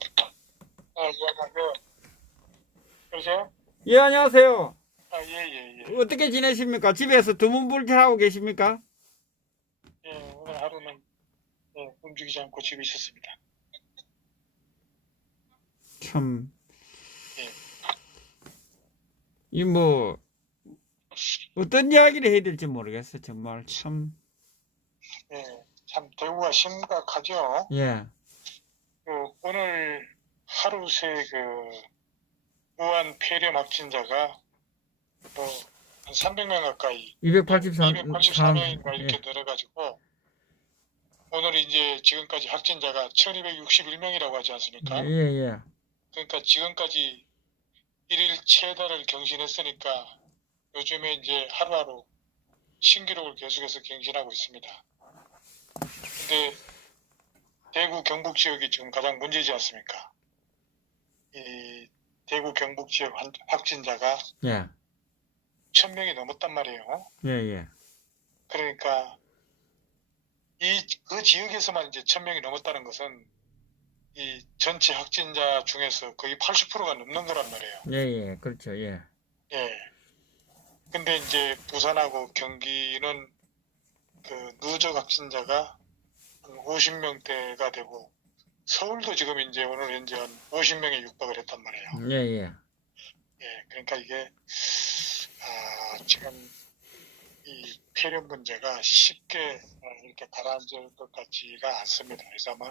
예, 안녕하세요. 여보세요? 예, 안녕하세요. 예, 예, 예. 어떻게 지내십니까? 집에서 두문불출하고 계십니까? 예, 오늘 하루는 움직이지 않고 집에 있었습니다. 참, 예, 이 뭐, 어떤 이야기를 해야 될지 모르겠어, 정말. 참, 예, 참 대우가 심각하죠. 예. 오늘 하루 새 무한 폐렴 확진자가 한 300명 가까이, 284명인가 이렇게 예. 늘어가지고 오늘 이제 지금까지 확진자가 1261명이라고 하지 예, 않습니까? 예. 그러니까 지금까지 일일 최다를 경신했으니까 요즘에 이제 하루하루 신기록을 계속해서 갱신하고 있습니다. 근데 대구 경북 지역이 지금 가장 문제지 않습니까? 이 대구 경북 지역 확진자가 예. 1000명이 넘었단 말이에요. 예, 예. 그러니까 그 지역에서만 이제 1000명이 넘었다는 것은 이 전체 확진자 중에서 거의 80%가 넘는 거란 말이에요. 예, 예. 그렇죠, 예. 예. 근데 이제 부산하고 경기는 그 누적 확진자가 한 50명대가 되고 서울도 지금 이제 오늘 현재 한 50명에 육박을 했단 말이에요. 예, 예. 예, 그러니까 이게 지금 이 폐렴 문제가 쉽게 이렇게 가라앉을 것 같지가 않습니다. 그래서 아마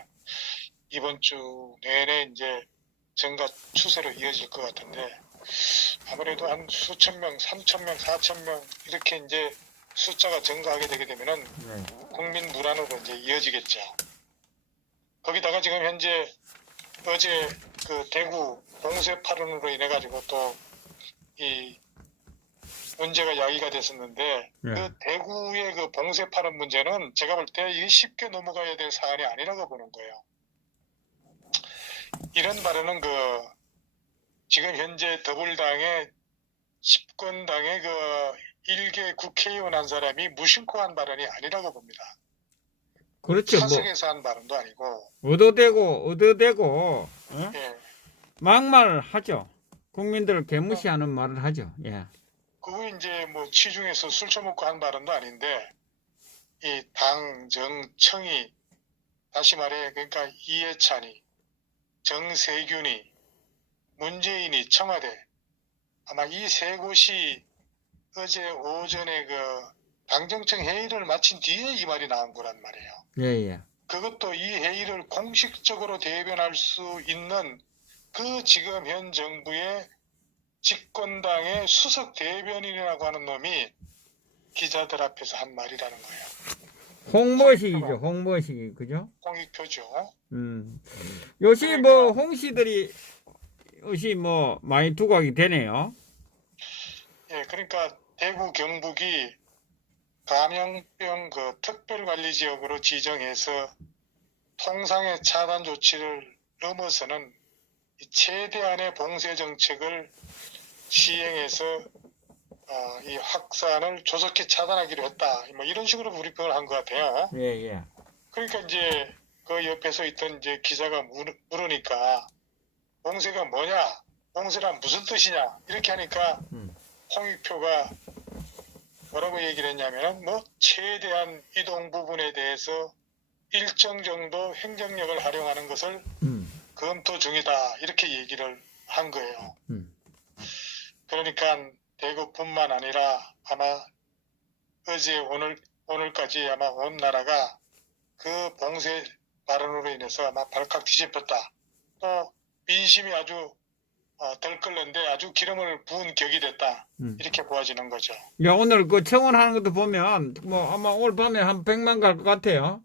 이번 주 내내 이제 증가 추세로 이어질 것 같은데 아무래도 한 수천 명, 3천 명, 4천 명 이렇게 이제 숫자가 증가하게 되게 되면은 네. 국민 불안으로 이제 이어지겠죠. 거기다가 지금 현재 어제 그 대구 봉쇄 발언으로 인해 가지고 또 이 문제가 야기가 됐었는데 예. 그 대구의 그 봉쇄 발언 문제는 제가 볼 때 이게 쉽게 넘어가야 될 사안이 아니라고 보는 거예요. 이런 발언은 지금 현재 더불당의 집권당의 일개 국회의원 한 사람이 무심코 한 발언이 아니라고 봅니다. 그렇죠, 뭐. 사석에서 한 발언도 아니고. 얻어대고, 어? 예. 막말하죠. 국민들을 개무시하는 말을 하죠, 예. 그거 이제 뭐 취중에서 술 처먹고 한 발언도 아닌데 이 당, 정, 청이 다시 말해 그러니까 이해찬이, 정세균이, 문재인이, 청와대 아마 이 세 곳이 어제 오전에 당정청 회의를 마친 뒤에 이 말이 나온 거란 말이에요. 예, 예. 그것도 이 회의를 공식적으로 대변할 수 있는 그 지금 현 정부의 집권당의 수석 대변인이라고 하는 놈이 기자들 앞에서 한 말이라는 거예요. 홍보식이죠, 홍보식이, 그죠? 홍익표죠. 요시 그러니까, 뭐, 홍씨들이, 요시 뭐, 많이 두각이 되네요. 예, 그러니까 대구 경북이 감염병 특별관리지역으로 지정해서 통상의 차단 조치를 넘어서는 최대한의 봉쇄 정책을 시행해서 이 확산을 조속히 차단하기로 했다. 뭐 이런 식으로 브리핑을 한 것 같아요. 예, 예. 그러니까 이제 그 옆에서 있던 이제 기자가 물으니까 봉쇄가 뭐냐? 봉쇄란 무슨 뜻이냐? 이렇게 하니까 홍익표가 뭐라고 얘기를 했냐면 뭐 최대한 이동 부분에 대해서 일정 정도 행정력을 활용하는 것을 검토 중이다. 이렇게 얘기를 한 거예요. 그러니까 대구뿐만 아니라 아마 어제 오늘까지 아마 온 나라가 그 봉쇄 발언으로 인해서 아마 발칵 뒤집혔다. 또 민심이 아주 덜 끓는데 아주 기름을 부은 격이 됐다. 이렇게 보아지는 거죠. 야, 오늘 그 청원하는 것도 보면, 뭐, 아마 오늘 밤에 한 100만 갈 것 같아요.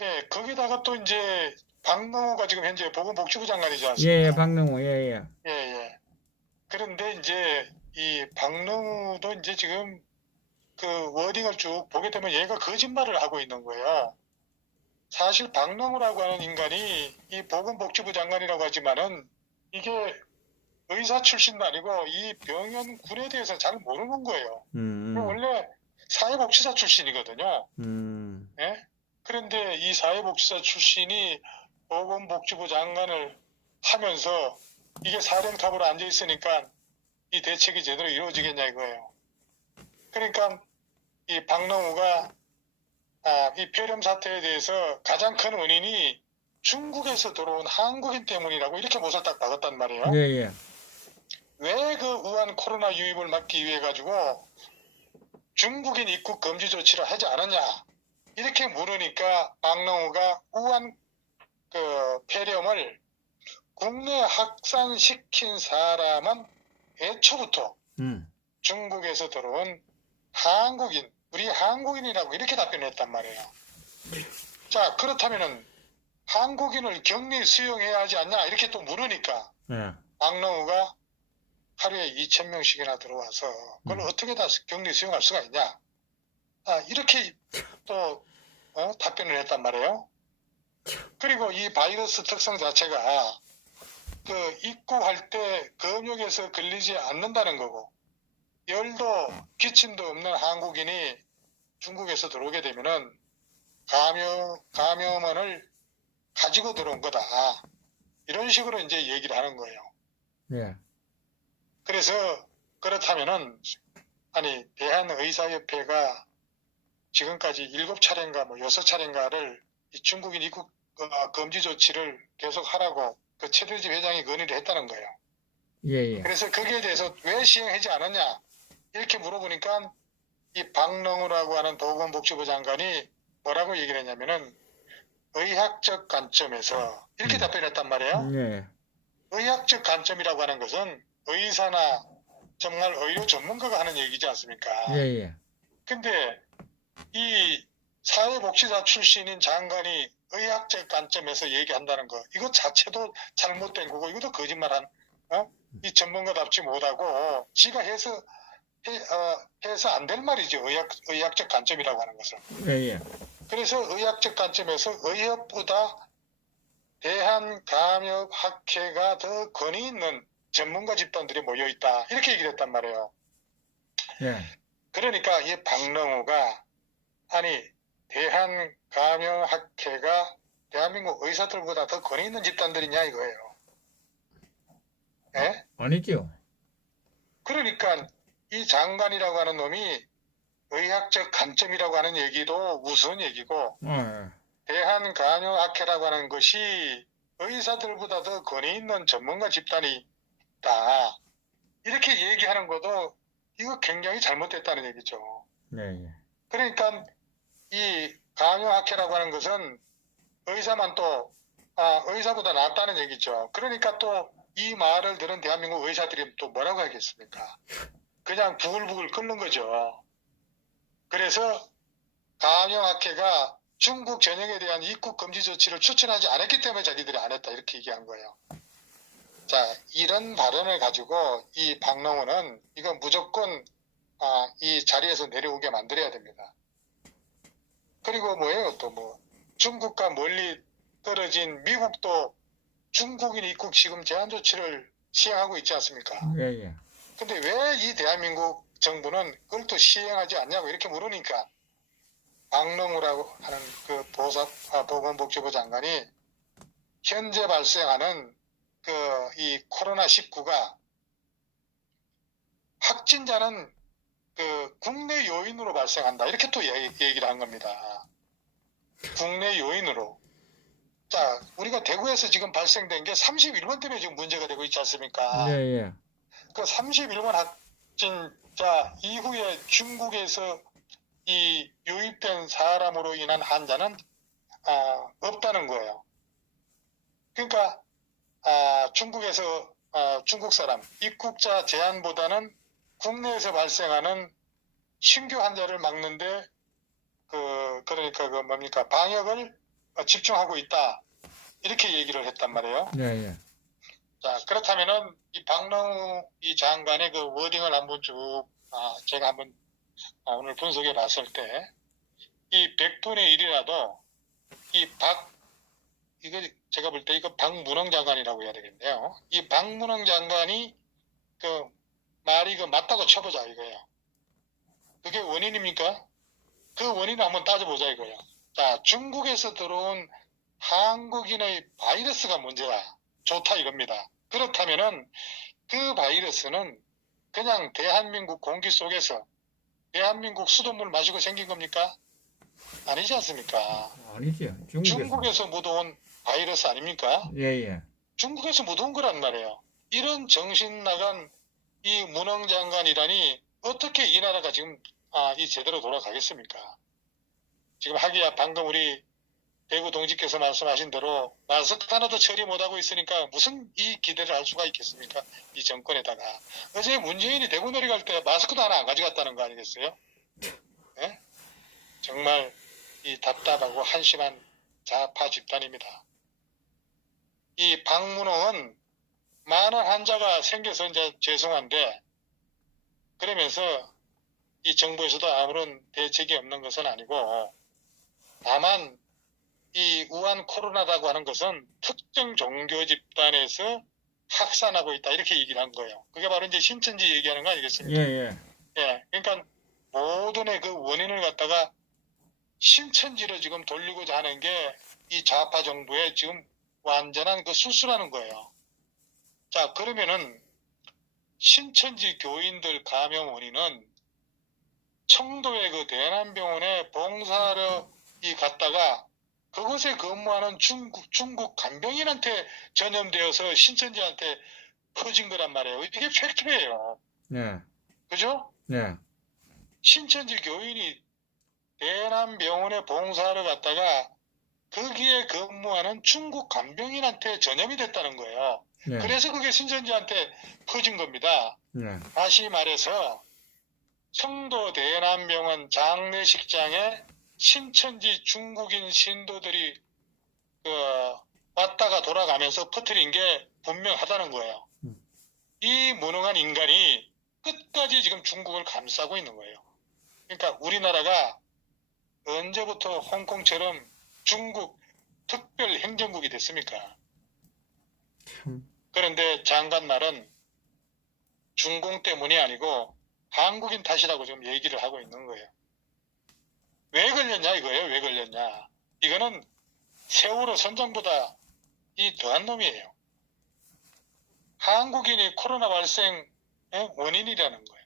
예, 거기다가 또 이제 박능호가 지금 현재 보건복지부 장관이지 예, 않습니까? 박능호, 예, 예. 예, 예. 그런데 이제 이 박능호도 이제 지금 그 워딩을 쭉 보게 되면 얘가 거짓말을 하고 있는 거예요. 사실 박능호라고 하는 인간이 이 보건복지부 장관이라고 하지만은 이게 의사 출신도 아니고 이 병원군에 대해서 잘 모르는 거예요. 원래 사회복지사 출신이거든요. 예? 그런데 이 사회복지사 출신이 보건복지부 장관을 하면서 이게 사령탑으로 앉아 있으니까 이 대책이 제대로 이루어지겠냐 이거예요. 그러니까 이 박능우가 이 폐렴 사태에 대해서 가장 큰 원인이 중국에서 들어온 한국인 때문이라고 이렇게 못을 딱 박았단 말이에요. 예, 예. 왜 그 우한 코로나 유입을 막기 위해 가지고 중국인 입국 금지 조치를 하지 않았냐 이렇게 물으니까 박능우가 우한 그 폐렴을 국내 확산시킨 사람은 애초부터 중국에서 들어온 한국인, 우리 한국인이라고 이렇게 답변했단 말이에요. 자, 그렇다면은 한국인을 격리 수용해야 하지 않냐 이렇게 또 물으니까 예. 박능우가 하루에 2,000명씩이나 들어와서 그걸 어떻게 다 격리 수용할 수가 있냐 이렇게 또 답변을 했단 말이에요. 그리고 이 바이러스 특성 자체가 그 입국할 때 검역에서 걸리지 않는다는 거고 열도 기침도 없는 한국인이 중국에서 들어오게 되면은 감염원을 가지고 들어온 거다. 이런 식으로 이제 얘기를 하는 거예요. 예. 그래서 그렇다면은 아니 대한의사협회가 지금까지 7차례인가 뭐 6차례인가를 이 중국인 입국 금지 조치를 계속 하라고 그 최대집 회장이 건의를 했다는 거예요. 예, 예. 그래서 거기에 대해서 왜 시행하지 않았냐 이렇게 물어보니까 이 박능우라고 하는 보건복지부 장관이 뭐라고 얘기를 했냐면은 의학적 관점에서 이렇게 답변했단 말이에요. 예. 의학적 관점이라고 하는 것은 의사나 정말 의료 전문가가 하는 얘기지 않습니까? 예, 예. 근데 이 사회복지사 출신인 장관이 의학적 관점에서 얘기한다는 거 이거 자체도 잘못된 거고 이것도 거짓말한 이 전문가답지 못하고 지가 해서 안 될 말이죠. 의학적 관점이라고 하는 것은. 예, 예. 그래서 의학적 관점에서 의협보다 대한감염학회가 더 권위 있는 전문가 집단들이 모여있다. 이렇게 얘기를 했단 말이에요. 예. 그러니까 이 박능우가 아니 대한감염학회가 대한민국 의사들보다 더 권위 있는 집단들이냐 이거예요. 예? 아니죠. 그러니까 이 장관이라고 하는 놈이 의학적 관점이라고 하는 얘기도 우스운 얘기고 예. 대한감염학회라고 하는 것이 의사들보다 더 권위 있는 전문가 집단이 있다. 이렇게 얘기하는 것도 이거 굉장히 잘못됐다는 얘기죠. 예, 예. 그러니까 이 감염학회라고 하는 것은 의사만 또 의사보다 낫다는 얘기죠. 그러니까 또 이 말을 들은 대한민국 의사들이 또 뭐라고 하겠습니까? 그냥 부글부글 끓는 거죠. 그래서 감염학회가 중국 전역에 대한 입국 금지 조치를 추천하지 않았기 때문에 자기들이 안 했다 이렇게 얘기한 거예요. 자, 이런 발언을 가지고 이 박능우는 이거 무조건 이 자리에서 내려오게 만들어야 됩니다. 그리고 뭐예요? 또 뭐 중국과 멀리 떨어진 미국도 중국인 입국 지금 제한 조치를 시행하고 있지 않습니까? 예, 예. 근데 왜 이 대한민국 정부는 그걸 또 시행하지 않냐고 이렇게 물으니까 박능우라고 하는 그 보건복지부 장관이 현재 발생하는 그 이 코로나19가 확진자는 그 국내 요인으로 발생한다 이렇게 또 얘기를 한 겁니다. 국내 요인으로. 자, 우리가 대구에서 지금 발생된 게 31번 때문에 지금 문제가 되고 있지 않습니까? 예, 예. 그 31번 확진자 이후에 중국에서 이 유입된 사람으로 인한 환자는 없다는 거예요. 그러니까 중국에서 중국 사람 입국자 제한보다는 국내에서 발생하는 신규 환자를 막는데 그러니까 그 뭡니까 방역을 집중하고 있다 이렇게 얘기를 했단 말이에요. 예, 예. 자, 그렇다면은 이 박능우 이 장관의 그 워딩을 한번 쭉 제가 한번 오늘 분석해 봤을 때 이 100분의 1이라도 이거 제가 볼 때 이거 박문흥 장관이라고 해야 되겠네요. 이 박문흥 장관이 그 말이 그 맞다고 쳐보자 이거예요. 그게 원인입니까? 그 원인을 한번 따져보자 이거예요. 자, 중국에서 들어온 한국인의 바이러스가 문제다. 좋다 이겁니다. 그렇다면은 그 바이러스는 그냥 대한민국 공기 속에서 대한민국 수돗물 마시고 생긴 겁니까? 아니지 않습니까? 아니죠. 중국에서. 중국에서 묻어온 바이러스 아닙니까? 예. 중국에서 묻어온 거란 말이에요. 이런 정신 나간 이 문흥장관이라니 어떻게 이 나라가 지금 이 제대로 돌아가겠습니까? 지금 하기야 방금 우리 대구 동지께서 말씀하신 대로 마스크 하나도 처리 못하고 있으니까 무슨 이 기대를 할 수가 있겠습니까? 이 정권에다가. 어제 문재인이 대구 놀이 갈 때 마스크도 하나 안 가져갔다는 거 아니겠어요? 네? 정말 이 답답하고 한심한 좌파 집단입니다. 이 박문홍은 많은 환자가 생겨서 이제 죄송한데 그러면서 이 정부에서도 아무런 대책이 없는 것은 아니고 다만 이 우한 코로나라고 하는 것은 특정 종교 집단에서 확산하고 있다 이렇게 얘기를 한 거예요. 그게 바로 이제 신천지 얘기하는 거 아니겠습니까? 예. 예, 그러니까 모든의 그 원인을 갖다가 신천지로 지금 돌리고자 하는 게 이 좌파 정부의 지금 완전한 그 수수라는 거예요. 자, 그러면은 신천지 교인들 감염 원인은 청도의 그 대남병원에 봉사하러 갔다가 그곳에 근무하는 중국 간병인한테 전염되어서 신천지한테 퍼진 거란 말이에요. 이게 팩트예요. 네. 그죠? 네. 신천지 교인이 대남병원에 봉사하러 갔다가 거기에 근무하는 중국 간병인한테 전염이 됐다는 거예요. 네. 그래서 그게 신천지한테 퍼진 겁니다. 네. 다시 말해서 청도 대남병원 장례식장에 신천지 중국인 신도들이 왔다가 돌아가면서 퍼뜨린 게 분명하다는 거예요. 이 무능한 인간이 끝까지 지금 중국을 감싸고 있는 거예요. 그러니까 우리나라가 언제부터 홍콩처럼 중국 특별 행정국이 됐습니까? 그런데 장관 말은 중공 때문이 아니고 한국인 탓이라고 지금 얘기를 하고 있는 거예요. 왜 걸렸냐 이거예요. 왜 걸렸냐. 이거는 세월호 선장보다 이 더한 놈이에요. 한국인이 코로나 발생 원인이라는 거예요.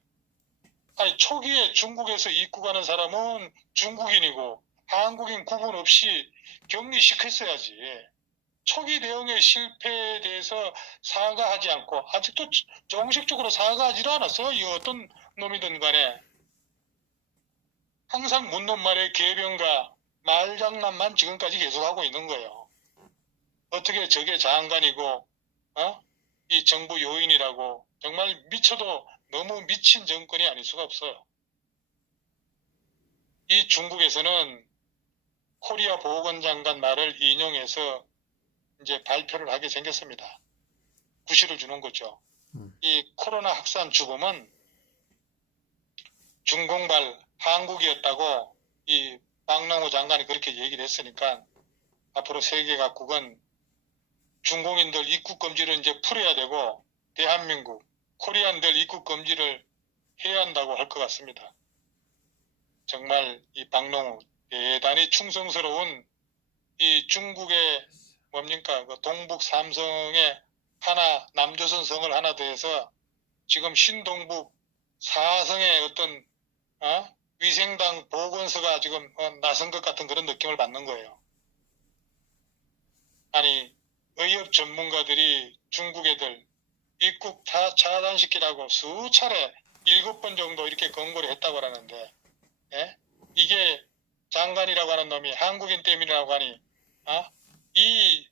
아니 초기에 중국에서 입국하는 사람은 중국인이고 한국인 구분 없이 격리시켰어야지. 초기 대응의 실패에 대해서 사과하지 않고 아직도 정식적으로 사과하지도 않았어요. 이 어떤 놈이든 간에. 항상 묻는 말에 개변과 말장난만 지금까지 계속하고 있는 거예요. 어떻게 저게 장관이고 이 정부 요인이라고 정말 미쳐도 너무 미친 정권이 아닐 수가 없어요. 이 중국에서는 코리아 보건장관 말을 인용해서 이제 발표를 하게 생겼습니다. 구실을 주는 거죠. 이 코로나 확산 주범은 중공발 한국이었다고 이 박능호 장관이 그렇게 얘기를 했으니까 앞으로 세계 각국은 중공인들 입국 금지를 이제 풀어야 되고 대한민국 코리안들 입국 금지를 해야 한다고 할 것 같습니다. 정말 이 박능호 대단히 충성스러운 이 중국의 뭡니까 그 동북 삼성의 하나 남조선 성을 하나 더해서 지금 신동북 사성의 어떤 위생당 보건소가 지금 나선 것 같은 그런 느낌을 받는 거예요. 아니 의협 전문가들이 중국 애들 입국 다 차단시키라고 수차례 7번 정도 이렇게 권고를 했다고 하는데 이게 장관이라고 하는 놈이 한국인 때문이라고 하니 이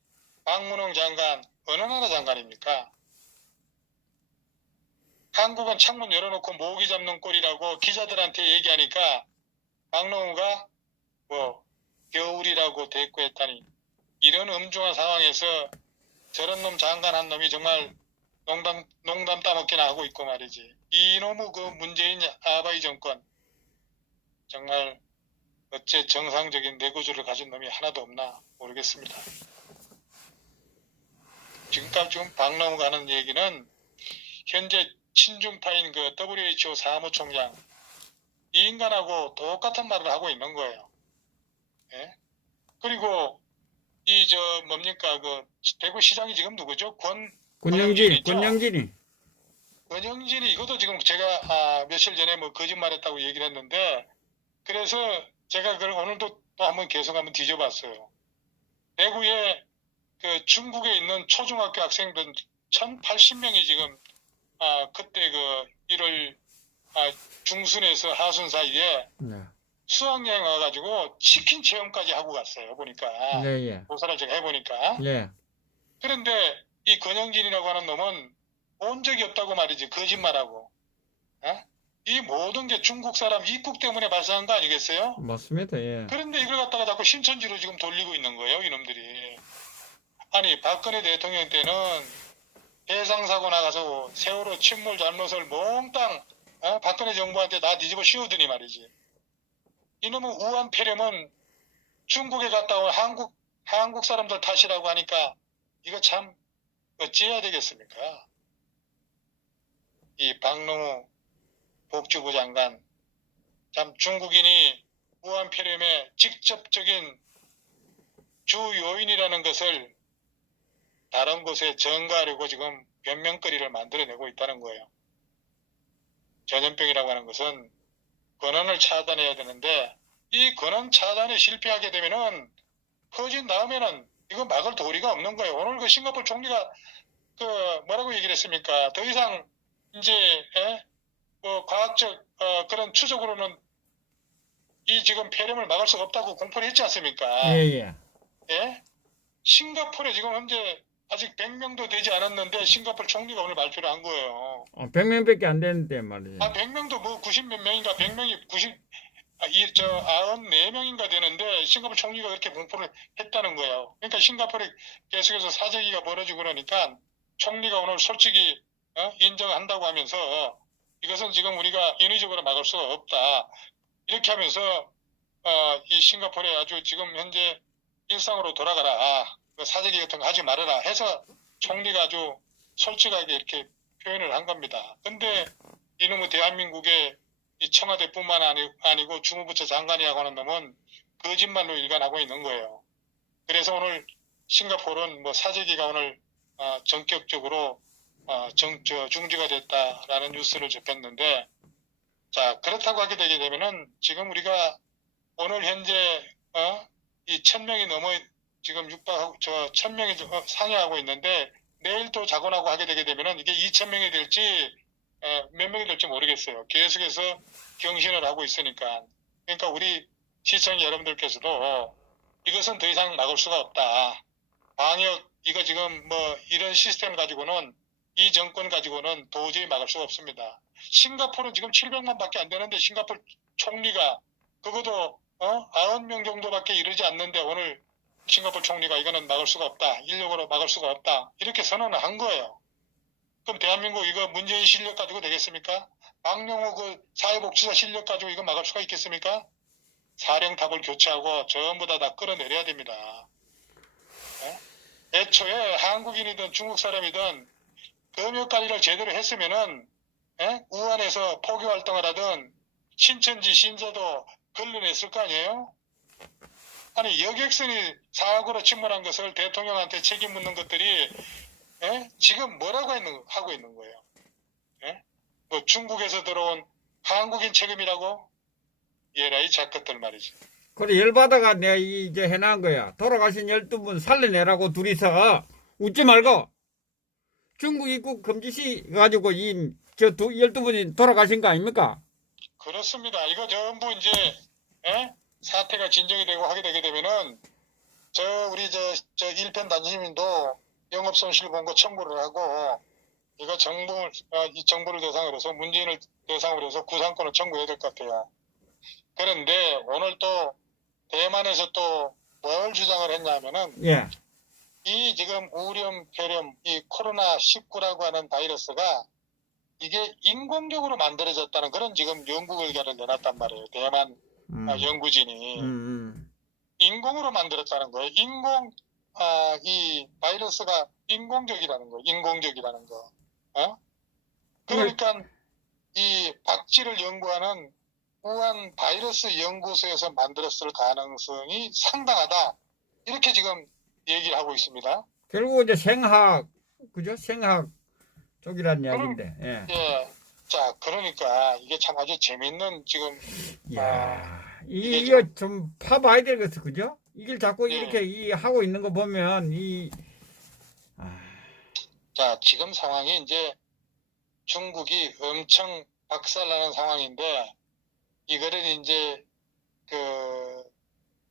박문홍 장관 어느 나라 장관입니까? 한국은 창문 열어놓고 모기 잡는 꼴이라고 기자들한테 얘기하니까 박능호가 겨울이라고 대꾸했다니 이런 엄중한 상황에서 저런 놈 장관 한 놈이 정말 농담 따먹기나 하고 있고 말이지. 이놈의 그 문재인 아바이 정권 정말 어째 정상적인 내구조를 가진 놈이 하나도 없나 모르겠습니다. 지금까지 박능호가 하는 얘기는 현재 친중파인 그 WHO 사무총장 이 인간하고 똑같은 말을 하고 있는 거예요. 그리고 뭡니까, 대구시장이 지금 누구죠? 권영진이 권영진이 이것도 지금 제가, 며칠 전에 뭐 거짓말했다고 얘기를 했는데, 그래서 제가 그걸 오늘도 또 한번 계속 한번 뒤져봤어요. 대구에 중국에 있는 초중학교 학생들 1080명이 지금, 그때 1월, 중순에서 하순 사이에 네. 수학여행 와가지고 치킨 체험까지 하고 갔어요. 보니까. 네, 예. 조사를 제가 해보니까. 예. 그런데 이 권영진이라고 하는 놈은 온 적이 없다고 말이지. 거짓말하고. 이 모든 게 중국 사람 입국 때문에 발생한 거 아니겠어요? 맞습니다. 예. 그런데 이걸 갖다가 자꾸 신천지로 지금 돌리고 있는 거예요. 이놈들이. 아니 박근혜 대통령 때는 해상사고 나가서 세월호 침몰 잘못을 몽땅 박근혜 정부한테 다 뒤집어 씌우더니 말이지. 이놈의 우한 폐렴은 중국에 갔다 온 한국 사람들 탓이라고 하니까 이거 참 어찌해야 되겠습니까? 이 박능우 복지부 장관, 참 중국인이 우한 폐렴의 직접적인 주 요인이라는 것을 다른 곳에 전가하려고 지금 변명거리를 만들어내고 있다는 거예요. 전염병이라고 하는 것은 근원을 차단해야 되는데 이 근원 차단에 실패하게 되면은 퍼진 다음에는 이거 막을 도리가 없는 거예요. 오늘 싱가포르 총리가 뭐라고 얘기를 했습니까? 더 이상 이제 과학적 그런 추적으로는 이 지금 폐렴을 막을 수가 없다고 공포를 했지 않습니까? 예. 예? 싱가포르에 지금 현재 아직 100명도 되지 않았는데 싱가포르 총리가 오늘 발표를 한 거예요. 100명밖에 안 되는데 말이죠. 100명도 뭐 90몇 명인가 100명이 94명인가 되는데 싱가포르 총리가 그렇게 공포를 했다는 거예요. 그러니까 싱가포르에 계속해서 사재기가 벌어지고 그러니까 총리가 오늘 솔직히 인정한다고 하면서 이것은 지금 우리가 인위적으로 막을 수가 없다. 이렇게 하면서 이 싱가포르에 아주 지금 현재 일상으로 돌아가라. 사재기 같은 거 하지 말아라 해서 총리가 아주 솔직하게 이렇게 표현을 한 겁니다. 근데 이놈의 대한민국의 이 청와대뿐만 아니고 주무부처 장관이라고 하는 놈은 거짓말로 일관하고 있는 거예요. 그래서 오늘 싱가포르는 뭐 사재기가 오늘 전격적으로 중지가 됐다라는 뉴스를 접했는데, 자 그렇다고 하게 되게 되면은 지금 우리가 오늘 현재 이 1000명이 넘어 지금 1000명이 상회하고 있는데 내일 또 자곤하고 하게 되게 되면은 이게 2000명이 될지 몇 명이 될지 모르겠어요. 계속해서 경신을 하고 있으니까. 그러니까 우리 시청자 여러분들께서도 이것은 더 이상 막을 수가 없다. 방역 이거 지금 뭐 이런 시스템 가지고는 이 정권 가지고는 도저히 막을 수가 없습니다. 싱가포르는 지금 700만 밖에 안 되는데 싱가포르 총리가 그것도 90명 정도밖에 이르지 않는데 오늘 싱가포르 총리가 이거는 막을 수가 없다. 인력으로 막을 수가 없다. 이렇게 선언을 한 거예요. 그럼 대한민국 이거 문재인 실력 가지고 되겠습니까? 박영호 사회복지사 실력 가지고 이거 막을 수가 있겠습니까? 사령탑을 교체하고 전부 다 끌어내려야 됩니다. 애초에 한국인이든 중국 사람이든 검역관리를 제대로 했으면은 우한에서 포교활동을 하든 신천지 신자도 걸러냈을 거 아니에요? 아니 여객선이 사고로 침몰한 것을 대통령한테 책임 묻는 것들이 지금 뭐라고 하고 있는 거예요? 뭐 중국에서 들어온 한국인 책임이라고? 얘라이 작것들 말이지. 그래 열받아가 내가 이제 해놓은 거야. 돌아가신 12분 살려내라고 둘이서 웃지 말고 중국 입국 금지시 가지고 12분이 돌아가신 거 아닙니까? 그렇습니다. 이거 전부 이제 사태가 진정이 되고 하게 되게 되면은 우리 일편 단신민도 영업 손실 본고 청구를 하고 이거 이 정부를 대상으로 해서 문재인을 대상으로 해서 구상권을 청구해야 될 것 같아요. 그런데 오늘 또 대만에서 또 뭘 주장을 했냐면은 예. 이 지금 우령 폐렴 이 코로나19라고 하는 바이러스가 이게 인공적으로 만들어졌다는 그런 지금 연구 결과를 내놨단 말이에요. 대만 연구진이 인공으로 만들었다는 거예요. 이 바이러스가 인공적이라는 거, 인공적이라는 거. 그러니까 이 박쥐를 연구하는 우한 바이러스 연구소에서 만들었을 가능성이 상당하다. 이렇게 지금 얘기를 하고 있습니다. 결국 이제 생학, 그죠? 생학 쪽이란 이야기인데, 예. 예. 자, 그러니까 이게 참 아주 재밌는 지금 이야, 이게 이거 지금 좀 파봐야 되겠어, 그죠? 이걸 자꾸 예. 이렇게 하고 있는 거 보면, 아, 자, 지금 상황이 이제 중국이 엄청 박살나는 상황인데 이거를 이제 그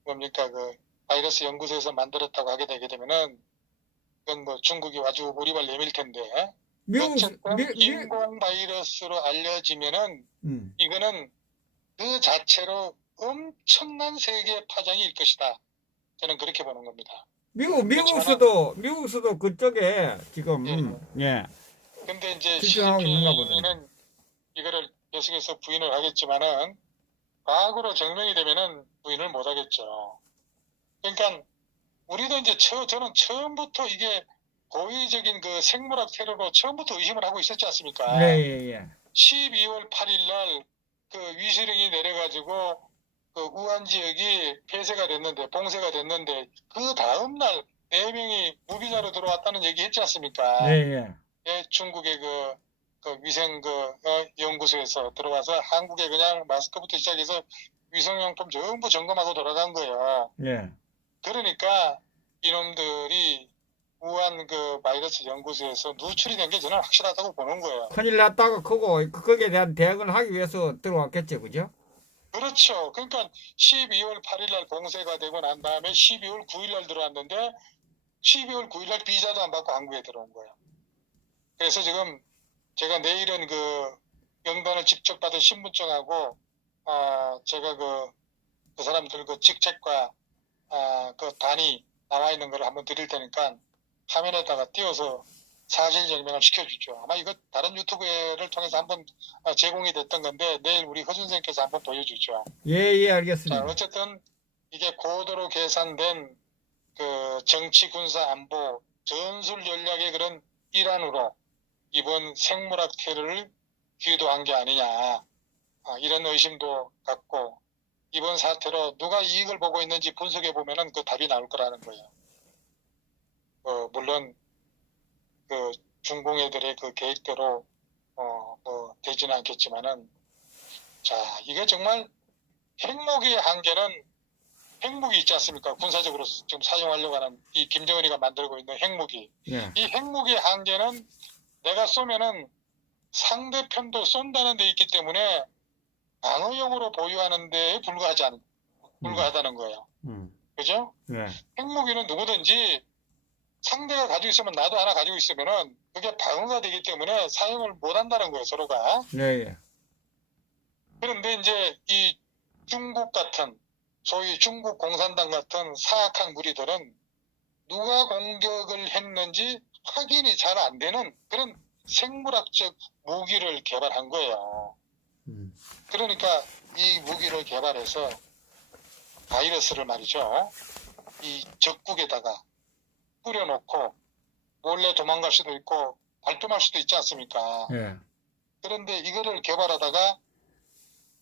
뭡니까 그 바이러스 연구소에서 만들었다고 하게 되게 되면은 그건 뭐 중국이 아주 오리발 내밀 텐데 미국, 어쨌든 인공 바이러스로 알려지면은 이거는 그 자체로 엄청난 세계 파장이 일 것이다. 저는 그렇게 보는 겁니다. 미국서도 그쪽에 지금, 예, 근데 이제 집중하고 있는가 보던데. 시진핑은 이거를 계속해서 부인을 하겠지만은 과거로 증명이 되면은 부인을 못 하겠죠. 그러니까 우리도 이제 저는 처음부터 이게 고의적인 그 생물학 테러로 처음부터 의심을 하고 있었지 않습니까? 예, 예, 예. 12월 8일 날 그 위시령이 내려가지고 그 우한 지역이 폐쇄가 됐는데 봉쇄가 됐는데 그 다음 날 4명이 무비자로 들어왔다는 얘기 했지 않습니까? 예, 예. 예, 중국의 그 위생 연구소에서 들어와서 한국에 그냥 마스크부터 시작해서 위생용품 전부 점검하고 돌아간 거예요. 예. 그러니까 이놈들이 우한 그 바이러스 연구소에서 누출이 된 게 저는 확실하다고 보는 거예요. 큰일 났다고 거기에 대한 대응을 하기 위해서 들어왔겠죠, 그죠? 그렇죠. 그러니까 12월 8일 날 봉쇄가 되고 난 다음에 12월 9일 날 들어왔는데 12월 9일 날 비자도 안 받고 한국에 들어온 거예요. 그래서 지금 제가 내일은 그 명단을 직접 받은 신분증하고 제가 그 사람들 그 직책과 그 단위 나와 있는 걸 한번 드릴 테니까 화면에다가 띄워서 사실 증명을 시켜주죠. 아마 이거 다른 유튜브를 통해서 한번 제공이 됐던 건데 내일 우리 허준 선생님께서 한번 보여주죠. 예, 예, 알겠습니다. 자, 어쨌든 이게 고도로 계산된 그 정치, 군사, 안보, 전술 전략의 그런 일환으로 이번 생물학 테러를 기도한 게 아니냐 이런 의심도 갖고 이번 사태로 누가 이익을 보고 있는지 분석해 보면은 그 답이 나올 거라는 거예요. 물론 그 중공애들의 그 계획대로 뭐 되지는 않겠지만은 자 이게 정말 핵무기의 한계는 핵무기 있지 않습니까? 군사적으로 지금 사용하려고 하는 이 김정은이가 만들고 있는 핵무기. 예. 이 핵무기의 한계는 내가 쏘면은 상대편도 쏜다는 데 있기 때문에 방어용으로 보유하는 데에 불과하다는 거예요. 그죠? 예. 핵무기는 누구든지 상대가 가지고 있으면 나도 하나 가지고 있으면은 그게 방어가 되기 때문에 사용을 못 한다는 거예요, 서로가. 네, 예. 그런데 이제 이 중국 같은 소위 중국 공산당 같은 사악한 무리들은 누가 공격을 했는지 확인이 잘 안 되는 그런 생물학적 무기를 개발한 거예요. 그러니까 이 무기를 개발해서 바이러스를 말이죠. 이 적국에다가 뿌려놓고 몰래 도망갈 수도 있고 발동할 수도 있지 않습니까? 예. 그런데 이거를 개발하다가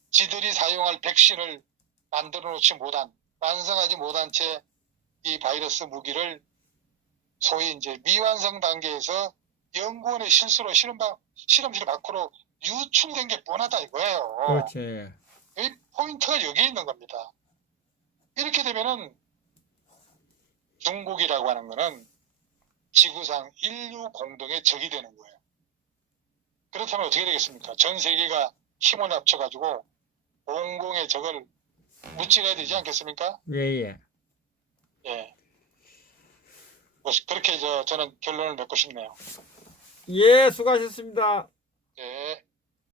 지들이 사용할 백신을 만들어 놓지 못한, 완성하지 못한 채 이 바이러스 무기를 소위 이제 미완성 단계에서 연구원의 실수로 실험실 밖으로 유출된 게 뻔하다 이거예요. 그렇지. 예. 이 포인트가 여기에 있는 겁니다. 이렇게 되면은 중국이라고 하는 거는 지구상 인류 공동의 적이 되는 거예요. 그렇다면 어떻게 되겠습니까? 전 세계가 힘을 합쳐가지고 공공의 적을 무찌러야 되지 않겠습니까? 예, 예. 예. 뭐 그렇게 저는 결론을 맺고 싶네요. 예, 수고하셨습니다. 예.